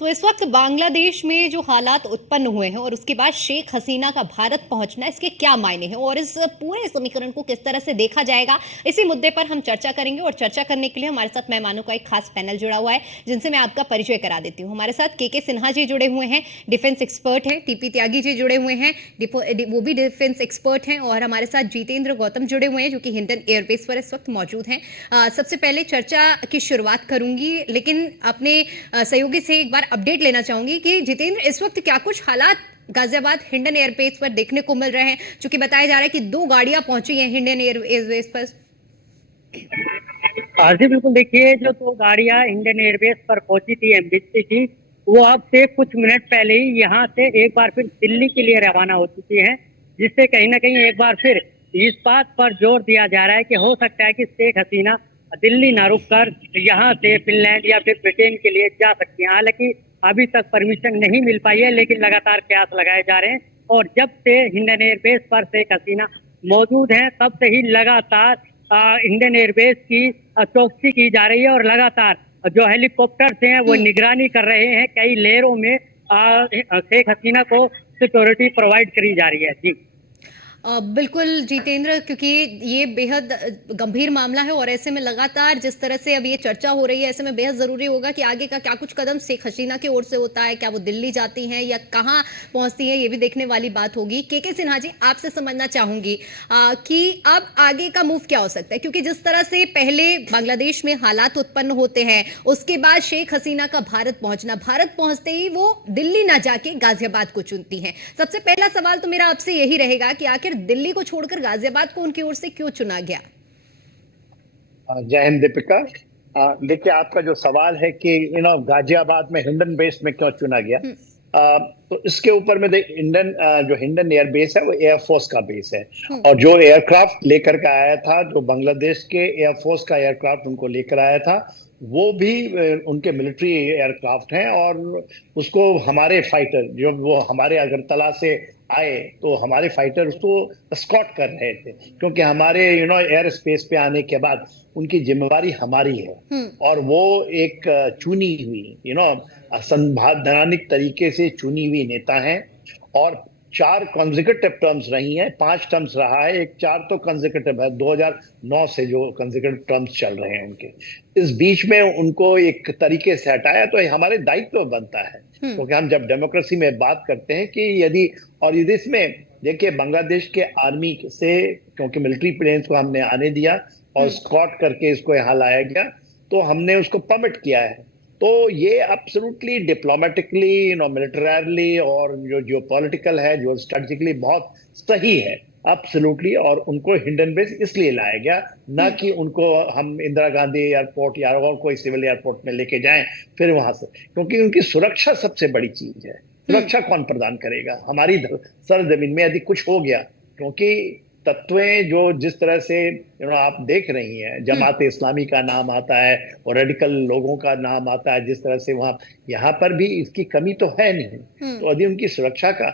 तो इस वक्त बांग्लादेश में जो हालात उत्पन्न हुए हैं और उसके बाद शेख हसीना का भारत पहुंचना, इसके क्या मायने हैं और इस पूरे समीकरण को किस तरह से देखा जाएगा, इसी मुद्दे पर हम चर्चा करेंगे। और चर्चा करने के लिए हमारे साथ मेहमानों का एक खास पैनल जुड़ा हुआ है, जिनसे मैं आपका परिचय करा देती हूँ। हमारे साथ के सिन्हा जी जुड़े हुए हैं, डिफेंस एक्सपर्ट हैं। टीपी त्यागी जी जुड़े हुए हैं, वो भी डिफेंस एक्सपर्ट हैं। और हमारे साथ जितेंद्र गौतम जुड़े हुए हैं, जो कि हिंडन एयरबेस पर इस वक्त मौजूद हैं। सबसे पहले चर्चा की शुरुआत करूंगी, लेकिन अपने सहयोगी से एक बार अपडेट लेना चाहूंगी कि जितेंद्र, इस वक्त क्या कुछ हालात गाजियाबाद हिंडन एयरबेस पर देखने को मिल रहे हैं? चूंकि बताया जा रहा है कि 2 गाड़ियां पहुंची हैं हिंडन एयरबेस पर। हाँ जी, बिल्कुल। देखिए, जो 2 गाड़ियां इंडियन एयरबेस पर पहुंची थी, एमबीसी की, वो अब से कुछ मिनट पहले ही यहाँ से एक बार फिर दिल्ली के लिए रवाना हो चुकी हैं, जिससे कहीं ना कहीं एक बार फिर इस बात पर जोर दिया जा रहा है कि हो सकता है कि शेख हसीना दिल्ली ना रुक कर यहाँ से फिनलैंड या फिर ब्रिटेन के लिए जा सकती हैं। हालांकि अभी तक परमिशन नहीं मिल पाई है, लेकिन लगातार प्रयास लगाए जा रहे हैं। और जब से इंडियन एयरबेस पर शेख हसीना मौजूद हैं, तब से ही लगातार इंडियन एयरबेस की चौकसी की जा रही है और लगातार जो हेलीकॉप्टर्स हैं वो निगरानी कर रहे हैं। कई लेयरों में शेख हसीना को सिक्योरिटी प्रोवाइड करी जा रही है। जी बिल्कुल जितेंद्र, क्योंकि ये बेहद गंभीर मामला है और ऐसे में लगातार जिस तरह से अब ये चर्चा हो रही है, ऐसे में बेहद जरूरी होगा कि आगे का क्या कुछ कदम शेख हसीना की ओर से होता है। क्या वो दिल्ली जाती हैं या कहाँ पहुंचती हैं, ये भी देखने वाली बात होगी। के सिन्हा जी, आपसे समझना चाहूंगी कि अब आगे का मूव क्या हो सकता है, क्योंकि जिस तरह से पहले बांग्लादेश में हालात उत्पन्न होते हैं, उसके बाद शेख हसीना का भारत पहुंचना, भारत पहुंचते ही वो दिल्ली ना जाके गाजियाबाद को चुनती हैं। सबसे पहला सवाल तो मेरा आपसे यही रहेगा कि आखिर दिल्ली को छोड़कर गाजियाबाद को उनकी ओर से क्यों चुना गया? जय हिंद दीपिका। देखिए, आपका जो सवाल है कि गाजियाबाद में हिंडन बेस में क्यों चुना गया, तो इसके ऊपर में इंडियन जो हिंडन एयर बेस है वो एयरफोर्स का बेस है। और जो एयरक्राफ्ट लेकर के आया था, जो बांग्लादेश के एयरफोर्स का एयरक्राफ्ट उनको लेकर आया था, वो भी उनके मिलिट्री एयरक्राफ्ट हैं। और उसको हमारे फाइटर, जो वो हमारे अगरतला से आए, तो हमारे फाइटर उसको स्कॉट कर रहे थे, क्योंकि हमारे एयर स्पेस पे आने के बाद उनकी जिम्मेवारी हमारी है। और वो एक चुनी हुई संवैधानिक तरीके से चुनी हुई नेता हैं। और 4 कॉन्जिक्यूटिव टर्म्स रही हैं, 5 टर्म्स रहा है, एक 4 तो कॉन्जिक्यूटिव है, 2009 से जो कॉन्जिक्यूटिव टर्म्स चल रहे हैं उनके। इस बीच में उनको एक तरीके से हटाया, तो हमारे दायित्व बनता है, क्योंकि हम जब डेमोक्रेसी में बात करते हैं कि यदि, और यदि इसमें देखिए बांग्लादेश के आर्मी से, क्योंकि मिलिट्री प्लेन्स को हमने आने दिया और स्कॉट करके इसको यहाँ लाया गया, तो हमने उसको परमिट किया है। तो ये एब्सोल्युटली डिप्लोमेटिकली, मिलिटरली और जो जियोपॉलिटिकल है, जो स्ट्रेटेजिकली बहुत सही है एब्सोल्युटली। और उनको हिंडन बेस इसलिए लाया गया, ना कि उनको हम इंदिरा गांधी एयरपोर्ट या और कोई सिविल एयरपोर्ट में लेके जाएं फिर वहां से, क्योंकि उनकी सुरक्षा सबसे बड़ी चीज है। सुरक्षा कौन प्रदान करेगा हमारी सरजमीन में यदि कुछ हो गया? क्योंकि तत्वें जो जिस तरह से आप देख रही हैं, जमात इस्लामी का नाम आता है और रेडिकल लोगों का नाम आता है, जिस तरह से वहां यहाँ पर भी इसकी कमी तो है नहीं। तो यदि उनकी सुरक्षा का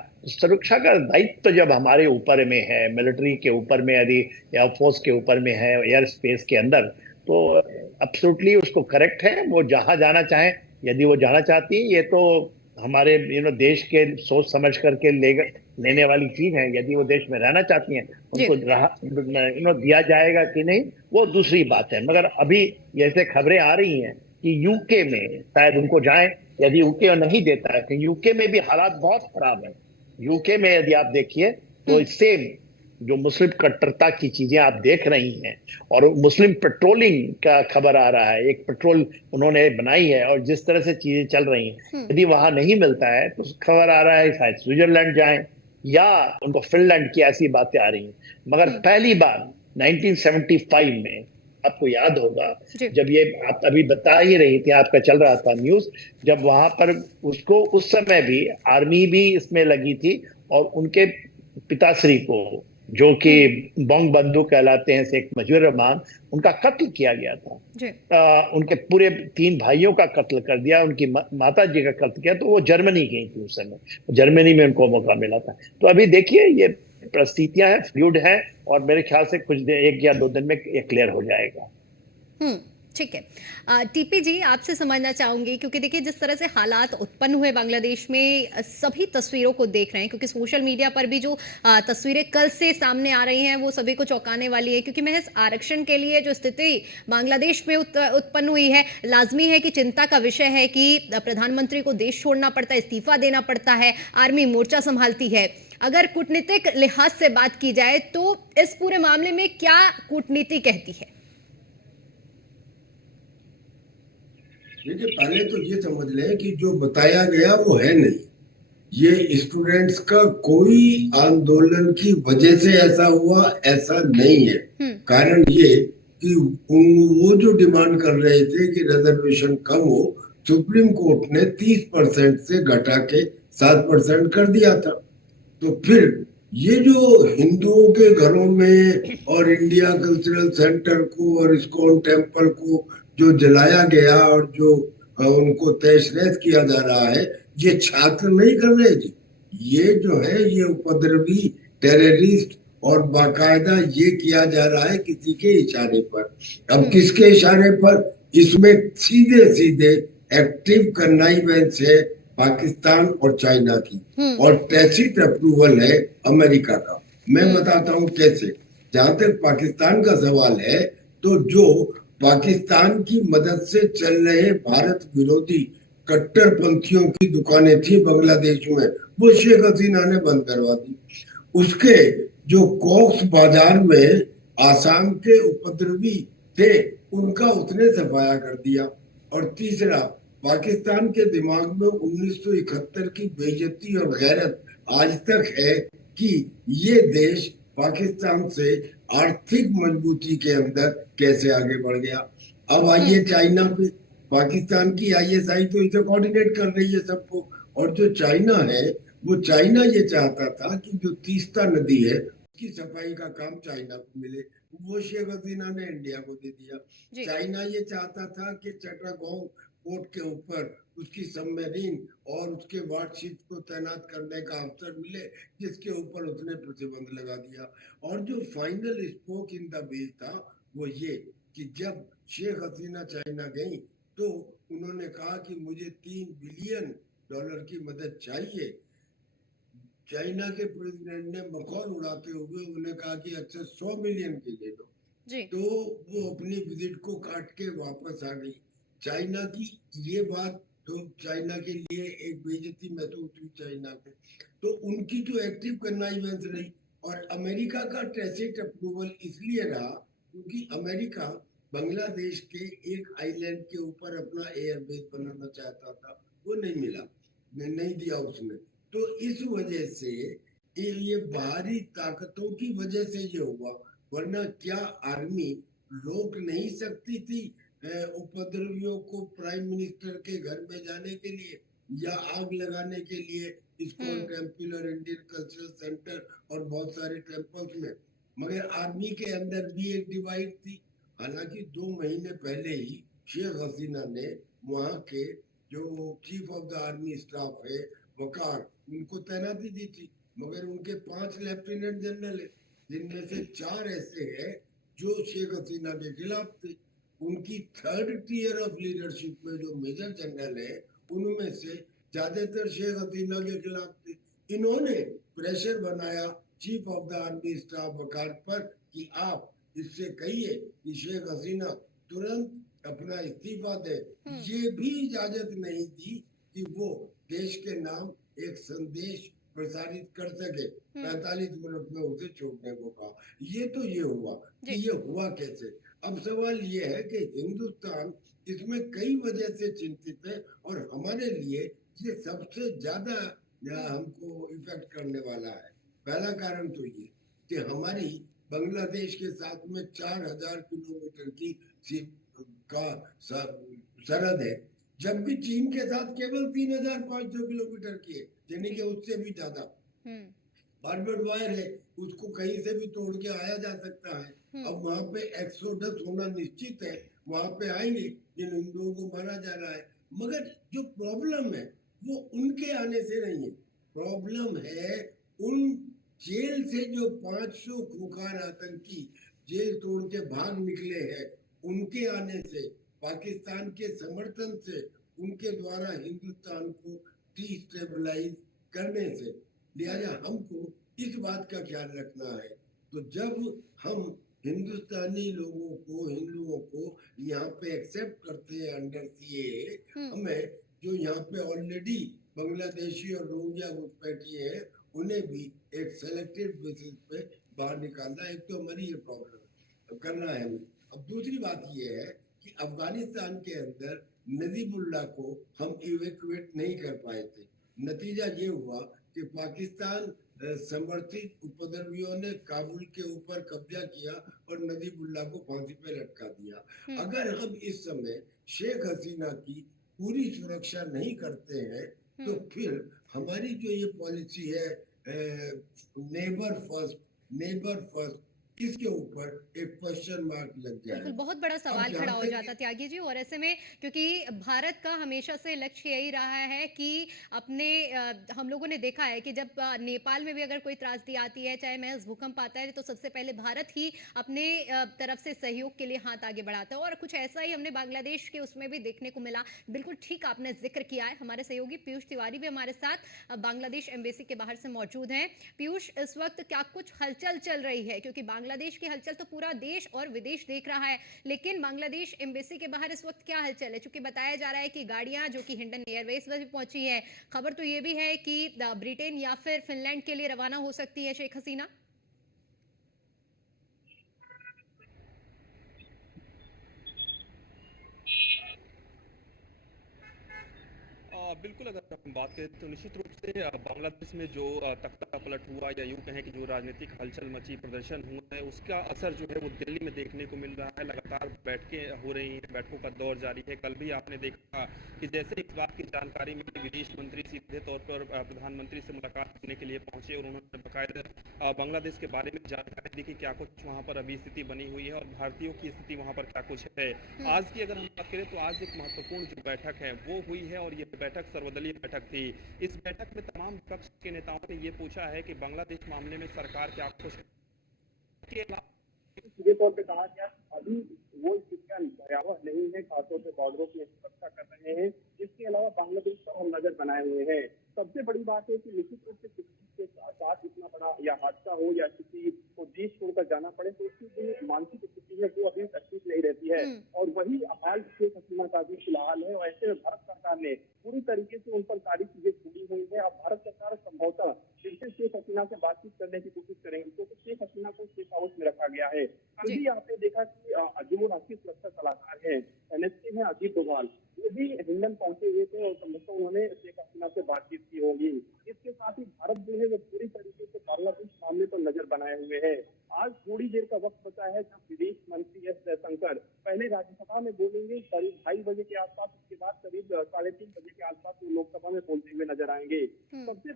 दायित्व तो जब हमारे ऊपर में है, मिलिट्री के ऊपर में, यदि एयरफोर्स के ऊपर में है, एयर स्पेस के अंदर, तो एब्सोल्युटली उसको करेक्ट है। वो जहां जाना चाहे, यदि वो जाना चाहती है, ये तो हमारे देश के सोच समझ करके लेने वाली चीज है। यदि वो देश में रहना चाहती हैं, उनको दिया जाएगा कि नहीं, वो दूसरी बात है। मगर अभी जैसे खबरें आ रही हैं कि यूके में शायद उनको जाए, यदि यूके नहीं देता है, तो यूके में भी हालात बहुत खराब है। यूके में यदि आप देखिए, तो सेम जो मुस्लिम कट्टरता की चीजें आप देख रही हैं, और मुस्लिम पेट्रोलिंग का खबर आ रहा है, एक पेट्रोल उन्होंने बनाई है, और जिस तरह से चीजें चल रही हैं, यदि वहां नहीं मिलता है तो खबर आ रहा है शायद स्विट्जरलैंड जाएं या उनको फिनलैंड की, ऐसी बातें आ रही हैं। मगर पहली बार 1975 में, आपको याद होगा, जब ये आप अभी बता ही रही थी, आपका चल रहा था न्यूज, जब वहां पर उसको उस समय भी आर्मी भी इसमें लगी थी, और उनके पिताश्री को, जो कि बंग बंधु कहलाते हैं, शेख मुजीबुर रहमान, उनका कत्ल किया गया था। उनके पूरे 3 भाइयों का कत्ल कर दिया, उनकी माता जी का कत्ल किया। तो वो जर्मनी गई थी उस समय, जर्मनी में उनको मौका मिला था। तो अभी देखिए, ये परिस्थितियां हैं, फ्लूइड है, और मेरे ख्याल से कुछ 1 या 2 दिन में ये क्लियर हो जाएगा। ठीक है। टीपी जी, आपसे समझना चाहूंगी क्योंकि देखिए जिस तरह से हालात उत्पन्न हुए बांग्लादेश में, सभी तस्वीरों को देख रहे हैं क्योंकि सोशल मीडिया पर भी जो तस्वीरें कल से सामने आ रही हैं वो सभी को चौंकाने वाली है, क्योंकि महज आरक्षण के लिए जो स्थिति बांग्लादेश में उत्पन्न हुई है, लाजमी है कि चिंता का विषय है कि प्रधानमंत्री को देश छोड़ना पड़ता है, इस्तीफा देना पड़ता है, आर्मी मोर्चा संभालती है। अगर कूटनीतिक लिहाज से बात की जाए तो इस पूरे मामले में क्या कूटनीति कहती है? देखिए, पहले तो ये समझ लें कि जो बताया गया वो है नहीं। ये स्टूडेंट्स का कोई आंदोलन की वजह से ऐसा हुआ, ऐसा नहीं है। कारण ये कि वो जो डिमांड कर रहे थे कि रिजर्वेशन कम हो, सुप्रीम कोर्ट ने 30% से घटा के 7% कर दिया था। तो फिर ये जो हिंदुओं के घरों में और इंडिया कल्चरल सेंटर को और इस्कॉन टेम्पल को जो जलाया गया और जो उनको तहस नहस किया जा रहा है, ये छात्र नहीं कर रहे जी। ये जो है ये उपद्रवी टेररिस्ट और बाकायदा ये किया जा रहा है किसी के इशारे पर। अब किसके इशारे पर? इसमें सीधे सीधे एक्टिव कन्नाइवेंस है पाकिस्तान और चाइना की, और टैसिट अप्रूवल है अमेरिका का। मैं बताता हूँ कैसे। जहां तक पाकिस्तान का सवाल है, तो जो पाकिस्तान की मदद से चल रहे भारत विरोधी कट्टरपंथियों की दुकानें थी बांग्लादेश में, वो शेख हसीना ने बंद करवा दी। उसके जो कॉक्स बाजार में आसाम के उपद्रवी थे, उनका उसने सफाया कर दिया। और तीसरा, पाकिस्तान के दिमाग में 1971 की बेइज्जती और गैरत आज तक है कि ये देश पाकिस्तान से आर्थिक मजबूती के अंदर कैसे आगे बढ़ गया। अब आइए चाइना पे। पाकिस्तान की आईएसआई तो इसे कोऑर्डिनेट कर रही है सबको, और जो चाइना है, वो चाइना ये चाहता था कि जो तीस्ता नदी है उसकी सफाई का काम चाइना को मिले, वो शेख हसीना ने इंडिया को दे दिया। चाइना ये चाहता था कि चट्टागोंग पोर्ट के ऊपर उसकी सबमरीन और उसके वारशिप को तैनात करने का अवसर मिले, जिसके ऊपर उसने प्रतिबंध लगा दिया। और जो final spoke in the wheel था वो ये कि जब शेख हसीना चाइना गई तो उन्होंने कहा कि मुझे $3 बिलियन की मदद चाहिए। चाइना के प्रेसिडेंट ने मखौल उड़ाते हुए उन्हें कहा कि अच्छा 100 मिलियन की ले लो। तो वो अपनी विजिट को काट के वापस आ गई। चाइना की ये बात तो चाइना के लिए एक बेइज्जती महसूस हुई चाइना को, तो उनकी जो एक्टिव कन्नाइवेंस रही। और अमेरिका का टैसिट अप्रूवल इसलिए रहा क्योंकि अमेरिका बांग्लादेश के एक आइलैंड के ऊपर अपना एयरबेस बनाना चाहता था, वो नहीं मिला, नहीं दिया उसने। तो इस वजह से ये बाहरी ताकतों की वजह से ये हुआ, वरना क्या आर्मी रोक नहीं सकती थी उपद्रवियों को प्राइम मिनिस्टर के घर में जाने के लिए या आग लगाने के लिए इस्कॉन टेम्पल और इंडियन कल्चरल सेंटर और बहुत सारे टेम्पल्स में? मगर आर्मी के अंदर भी एक डिवाइड थी। हालांकि 2 महीने पहले ही शेख हसीना ने वहां के जो chief of the army staff है वकार, उनको तैनाती दी थी, मगर उनके 5 लेफ्टिनेंट जनरल है, जिनमें से 4 ऐसे हैं जो शेख हसीना के खिलाफ थे। उनकी 3rd tier ऑफ लीडरशिप में जो मेजर जनरल है, उनमें से ज्यादातर शेख हसीना के खिलाफ थे। इन्होंने प्रेशर बनाया chief of the army staff Waqar पर कि आप इससे कहिए कि शेख हसीना तुरंत अपना इस्तीफा दे। ये भी इजाजत नहीं दी कि वो देश के नाम एक संदेश प्रसारित कर सके। 45 मिनट में उसे छोड़ने को कहा। ये तो ये हुआ कि ये हुआ कैसे। अब सवाल ये है कि हिंदुस्तान इसमें कई वजह से चिंतित है, और हमारे लिए ये सबसे ज्यादा हमको इफेक्ट करने वाला है। पहला कारण तो ये कि हमारी बांग्लादेश के साथ में 4000 किलोमीटर की का सरहद है, जबकि चीन के साथ केवल 3500 किलोमीटर की है, यानी कि उससे भी ज्यादा। बार्बेड वायर है, उसको कहीं से भी तोड़ के आया जा सकता है। अब वहां पे एक्सोडस होना निश्चित है, वहां पे आएंगे जिन हिंदुओं को मारा जा रहा है। मगर जो प्रॉब्लम है वो उनके आने से नहीं है, प्रॉब्लम है उन जेल से जो 500 खूंखार आतंकी जेल तोड़ के भाग निकले हैं, उनके आने से। पाकिस्तान के समर्थन से, उनके द्वारा हिंदुस्तान को डिस्टेबलाइज करने से। लिहाजा हमको इस बात का ख्याल रखना है। तो जब हम हिंदुस्तानी लोगों को, हिंदुओं को यहाँ पे एक्सेप्ट करते हैं अंडर सीएए, हमें जो यहाँ पे ऑलरेडी बांग्लादेशी और रोहिंग्या घुसपैठी है, उन्हें भी एक सेलेक्टेड बेसिस पे बाहर निकालना। एक तो हमारी ये प्रॉब्लम करना है हमें। अब दूसरी बात ये है कि अफगानिस्तान के अंदर नजीबुल्लाह को हम इवेक्युएट नहीं कर पाए थे। नतीजा ये हुआ कि पाकिस्तान समर्थित उपद्रवियों ने काबुल के ऊपर कब्जा किया और नजीबुल्लाह को फांसी पे लटका दिया। अगर हम इस समय शेख हसीना की पूरी सुरक्षा नहीं करते हैं, तो फिर हमारी जो ये पॉलिसी है नेबर फर्स्ट, इसके ऊपर एक क्वेश्चन मार्क लग बिल्कुल, जाएगा। बहुत बड़ा अब सवाल जहां खड़ा हो तक जाता त्यागी जी। और ऐसे में क्योंकि भारत का हमेशा से लक्ष्य यही रहा है कि अपने हम लोगों ने देखा है कि जब नेपाल में भी अगर कोई त्रासदी आती है, चाहे महज भूकंप आता है, तो सबसे पहले भारत ही अपने तरफ से सहयोग के लिए हाथ आगे बढ़ाता है। और कुछ ऐसा ही हमने बांग्लादेश के उसमें भी देखने को मिला। बिल्कुल ठीक आपने जिक्र किया है। हमारे सहयोगी पीयूष तिवारी भी हमारे साथ बांग्लादेश एम्बेसी के बाहर से मौजूद हैं। पीयूष, इस वक्त क्या कुछ हलचल चल रही है? क्योंकि बांग्लादेश की हलचल तो पूरा देश और विदेश देख रहा है, लेकिन बांग्लादेश एम्बेसी के बाहर इस वक्त क्या हलचल है? चूंकि बताया जा रहा है कि गाड़ियां जो कि हिंडन एयरवेज पर भी पहुंची है, खबर तो ये भी है कि ब्रिटेन या फिर फिनलैंड के लिए रवाना हो सकती है शेख हसीना। बिल्कुल, अगर हम बात करें तो निश्चित रूप से बांग्लादेश में जो तख्ता पलट हुआ, या यूँ कहें कि जो राजनीतिक हलचल मची, प्रदर्शन हुआ है, उसका असर जो है वो दिल्ली में देखने को मिल रहा है। लगातार बैठकें हो रही हैं, बैठकों का दौर जारी है। कल भी आपने देखा कि जैसे इस बात की जानकारी मिली, विदेश मंत्री सीधे तौर पर प्रधानमंत्री से मुलाकात करने के लिए पहुंचे और उन्होंने बाकायदा बांग्लादेश के बारे में जानकारी दी कि क्या कुछ वहाँ पर अभी स्थिति बनी हुई है और भारतीयों की स्थिति वहाँ पर क्या कुछ है। आज की अगर हम बात करें तो आज एक महत्वपूर्ण जो बैठक है वो हुई है, और ये बैठक सर्वदलीय बैठक थी। इस बैठक में तमाम विपक्ष के नेताओं ने ये पूछा है कि बांग्लादेश मामले में सरकार क्या कुछ के अलावा सीधे तौर पे कहा गया अभी वो स्थितियां भयावह नहीं है, खासतौर पे बॉर्डरों की सुरक्षा कर रहे हैं। इसके अलावा बांग्लादेश पर हम नजर बनाए हुए हैं। सबसे बड़ी बात है कि निश्चित रूप से किसी के साथ इतना बड़ा या हादसा हो या किसी को देश छोड़कर जाना पड़े, तो उसकी जो मानसिक स्थिति है वो अभी तक ठीक नहीं रहती है। और वही हाल शेख हसीना का भी फिलहाल है। और ऐसे में भारत सरकार ने पूरी तरीके से उन पर सारी चीजें छोड़ी हुई है। अब भारत सरकार संभवतः फिर से शेख हसीना से बातचीत करने की कोशिश करेंगे, क्योंकि शेख हसीना को सेफ हाउस में रखा गया है। कल भी आपने देखा कि जो राष्ट्रीय सुरक्षा सलाहकार है, एनएसके है, अजीत डोभाल, वो भी हिंडन पहुंचे हुए थे और संभवतः उन्होंने शेख हसीना से बातचीत की होगी। इसके साथ ही भारत जो है वो पूरी तरीके से बांग्लादेश मामले पर नजर बनाए हुए है। आज थोड़ी देर का वक्त बचा है जब विदेश मंत्री एस जयशंकर पहले राज्यसभा में बोलेंगे करीब 2:30 बजे के आसपास, उसके बाद करीब 3:30 बजे के आसपास वो लोकसभा में बोलते हुए नजर आएंगे। सबसे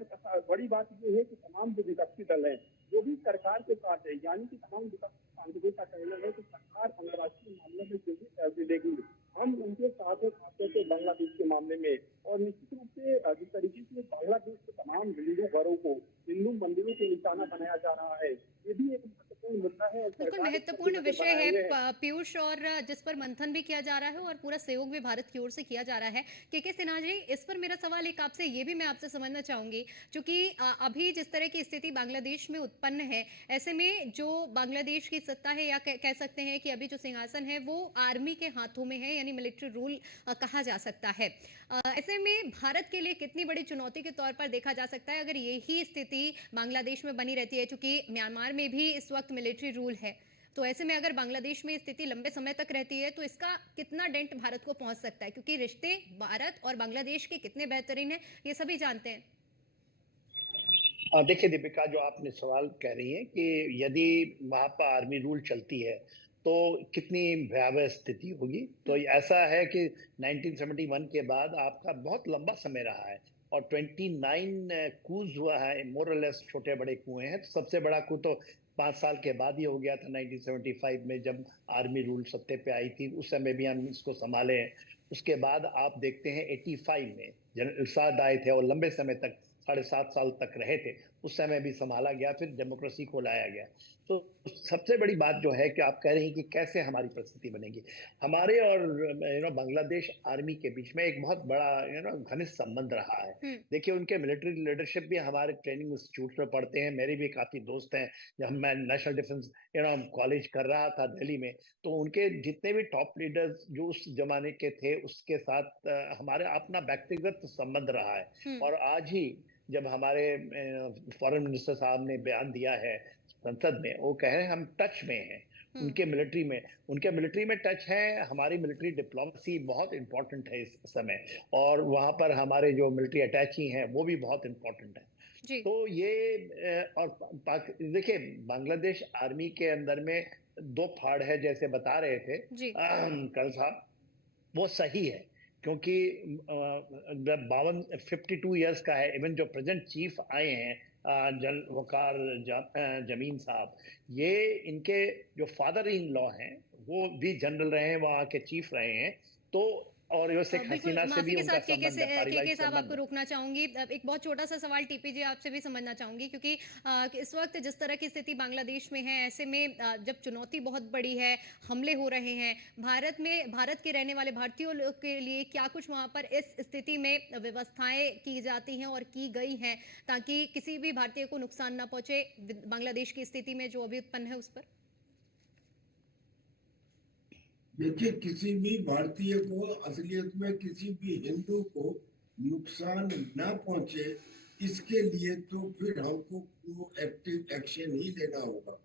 बड़ी बात ये है कि तमाम जो विपक्षी दल है जो भी सरकार के साथ है, यानी कि तमाम विपक्षी सांसदों का कहना है कि सरकार अंतर्राष्ट्रीय मामलों में जो भी फैसले देगी हम उनके साथ है, खासतौर से बांग्लादेश के मामले में। और निश्चित रूप से जिस तरीके से बांग्लादेश के तमाम हिंदू घरों को, हिंदू मंदिरों को निशाना बनाया जा रहा है, ये भी एक महत्वपूर्ण मुद्दा है। बिल्कुल महत्वपूर्ण विषय है पीयूष, और जिस पर मंथन भी किया जा रहा है और पूरा सहयोग भी भारत की ओर से किया जा रहा है। के सिन्हा जी, इस पर मेरा सवाल एक आपसे ये भी मैं आपसे समझना चाहूंगी, क्योंकि अभी जिस तरह की स्थिति बांग्लादेश में उत्पन्न है, ऐसे में जो बांग्लादेश की सत्ता है, या कह सकते हैं कि अभी जो सिंहासन है वो आर्मी के हाथों में है, यानी मिलिट्री रूल कहा जा सकता है। ऐसे में भारत के लिए कितनी बड़ी चुनौती के तौर पर देखा जा सकता है अगर यही स्थिति बांग्लादेश में बनी रहती है, क्योंकि म्यांमार में भी इस वक्त मिलिट्री रूल है। तो ऐसे में अगर बांग्लादेश में स्थिति लंबे समय तक रहती है तो इसका कितना डेंट भारत को पहुंच सकता है, क्योंकि रिश्ते भारत और बांग्लादेश के कितने बेहतरीन हैं ये सभी जानते हैं। देखिए दीपिका, जो आपने सवाल कह रही है कि यदि वहां पर आर्मी रूल चलती है तो कितनी भयावह स्थिति होगी, तो ऐसा है कि 1971 के बाद आपका बहुत लंबा समय रहा है और 29 कूज हुआ है, मोरलेस छोटे बड़े कुएं हैं। तो सबसे बड़ा coup तो 5 साल के बाद ही हो गया था 1975 में, जब आर्मी रूल सत्ते पे आई थी। उस समय भी हम इसको संभाले हैं। उसके बाद आप देखते हैं 85 में जनरल इरशाद आए थे और लंबे समय तक 7.5 साल तक रहे थे, उस समय भी संभाला गया, फिर डेमोक्रेसी को लाया गया। तो सबसे बड़ी बात जो है कि आप कह रहे हैं कि कैसे हमारी परिस्थिति बनेगी। हमारे और बांग्लादेश आर्मी के बीच में एक बहुत बड़ा घनिष्ठ संबंध रहा है। देखिए, उनके मिलिट्री लीडरशिप भी हमारे ट्रेनिंग इंस्टीट्यूट में पढ़ते हैं। मेरे भी काफी दोस्त हैं। जब मैं नेशनल डिफेंस कॉलेज कर रहा था दिल्ली में, तो उनके जितने भी टॉप लीडर्स जो उस जमाने के थे, उसके साथ हमारे अपना व्यक्तिगत संबंध रहा है। और आज ही जब हमारे फॉरेन मिनिस्टर साहब ने बयान दिया है संसद में, वो कह रहे हैं हम टच में हैं उनके मिलिट्री में टच है। हमारी मिलिट्री डिप्लोमेसी बहुत इंपॉर्टेंट है इस समय, और वहां पर हमारे जो मिलिट्री अटैची हैं वो भी बहुत इंपॉर्टेंट है। जी। तो ये और देखिए, बांग्लादेश आर्मी के अंदर में 2 फाड़ है, जैसे बता रहे थे जी। कल साहब, वो सही है। क्योंकि 52 ईयर्स का है। इवन जो प्रेजेंट चीफ आए हैं जन वकार जमीन साहब, ये इनके जो फादर इन लॉ हैं वो भी जनरल रहे हैं, वहाँ के चीफ रहे हैं। तो और यो शेख बिल्कुल, हसीना से माफी भी के उनका साथ संबंध है, के पारिवारिक साहब आपको संबंध है। रोकना चाहूंगी। एक बहुत छोटा सा सवाल टीपी जी आपसे भी समझना चाहूंगी, क्योंकि कि इस वक्त जिस तरह की स्थिति बांग्लादेश में है, ऐसे में जब चुनौती बहुत बड़ी है, हमले हो रहे हैं भारत के रहने वाले भारतीयों के लिए क्या कुछ वहां पर इस स्थिति में व्यवस्थाएं की जाती हैं और की गई हैं, ताकि किसी भी भारतीय को नुकसान ना पहुंचे बांग्लादेश की स्थिति में जो अभी उत्पन्न है उस पर? देखिए, किसी भी भारतीय को, असलियत में किसी भी हिंदू को नुकसान ना पहुंचे, इसके लिए तो फिर हमको एक्टिव एक्शन ही लेना होगा।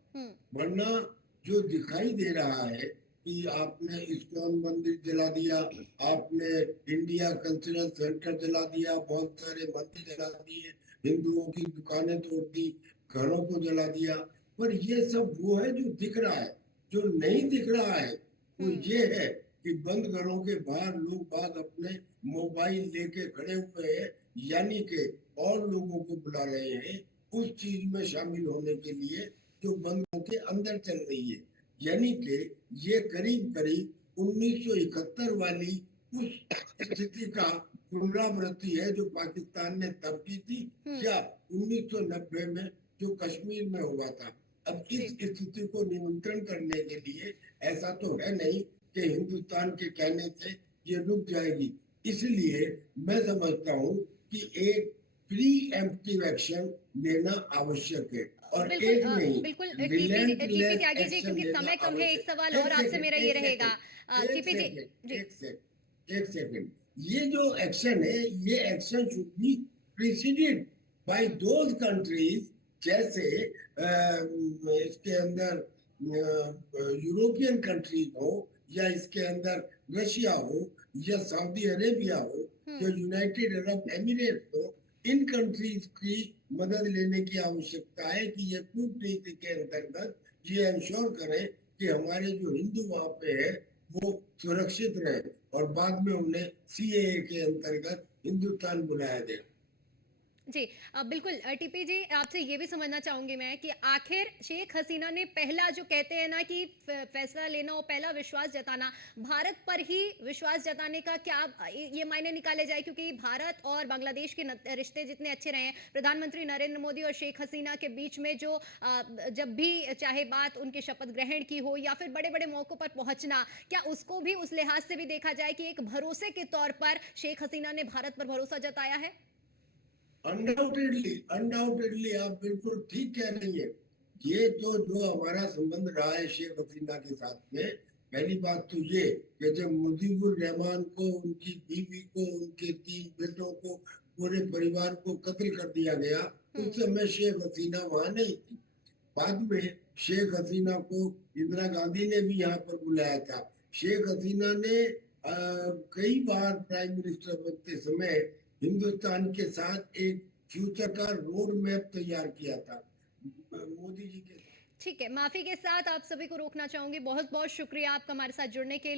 वरना जो दिखाई दे रहा है कि आपने इस्कॉन मंदिर जला दिया, आपने इंडिया कल्चरल सेंटर जला दिया, बहुत सारे मंदिर जला दिए, हिंदुओं की दुकानें तोड़ दी, घरों को जला दिया, पर ये सब वो है जो दिख रहा है। जो नहीं दिख रहा है वो ये है कि बंद घरों के बाहर लोग बाग अपने मोबाइल लेके खड़े हुए हैं, यानी कि और लोगों को बुला रहे हैं उस चीज में शामिल होने के लिए जो बंद के अंदर चल रही है। यानी कि ये करीब करीब 1971 वाली उस स्थिति का पुनरावृत्ति है जो पाकिस्तान ने तब की थी, या 1990 में जो कश्मीर में हुआ था। अब इस स्थिति को नियंत्रण करने के लिए ऐसा तो है नहीं कि हिंदुस्तान के कहने से ये रुक जाएगी। इसलिए मैं समझता हूँ कि एक प्री एम्प्टिव एक्शन लेना आवश्यक है, और एक नहीं, बिल्कुल TP relentless Tyagi ji, action क्योंकि लेना समय कम है, एक आवश्यक। सवाल और आपसे मेरा ये रहेगा। टीपी जी जी। एक सेकंड, ये जो एक्शन है, ये action should be preceded by those countries, जैसे इसके अंदर यूरोपियन कंट्रीज हो, या इसके अंदर रशिया हो, या सऊदी अरेबिया हो, या यूनाइटेड अरब एमिरेट्स हो। इन कंट्रीज की मदद लेने की आवश्यकता है कि ये कूटनीति के अंतर्गत ये इंश्योर करें कि हमारे जो हिंदू वहां पे है वो सुरक्षित रहे, और बाद में उन्हें सीएए के अंतर्गत हिंदुस्तान बुलाया जाए। जी बिल्कुल टीपी जी, आपसे ये भी समझना चाहूंगी मैं कि आखिर शेख हसीना ने पहला, जो कहते हैं ना कि फैसला लेना और पहला विश्वास जताना, भारत पर ही विश्वास जताने का क्या ये मायने निकाले जाए? क्योंकि भारत और बांग्लादेश के रिश्ते जितने अच्छे रहे हैं, प्रधानमंत्री नरेंद्र मोदी और शेख हसीना के बीच में जो जब भी चाहे बात उनके शपथ ग्रहण की हो या फिर बड़े बड़े मौकों पर पहुंचना, क्या उसको भी उस लिहाज से भी देखा जाए कि एक भरोसे के तौर पर शेख हसीना ने भारत पर भरोसा जताया है? अनडाउटेडली आप बिल्कुल ठीक कह रही है। ये तो जो हमारा संबंध रहा है शेख हसीना के साथ में, पहली बात तो ये कि जब मुजीबुर रहमान को, उनकी बीवी को, उनके 3 बेटों को, पूरे परिवार को कत्ल कर दिया गया, उस समय शेख हसीना वहां नहीं थी। बाद में शेख हसीना को इंदिरा गांधी ने भी यहाँ पर बुलाया था। शेख हसीना ने कई बार प्राइम मिनिस्टर बनते समय हिंदुस्तान के साथ एक फ्यूचर का रोड मैप तैयार किया था मोदी जी के साथ। ठीक है, माफी के साथ आप सभी को रोकना चाहूंगी। बहुत बहुत शुक्रिया आपका हमारे साथ जुड़ने के लिए।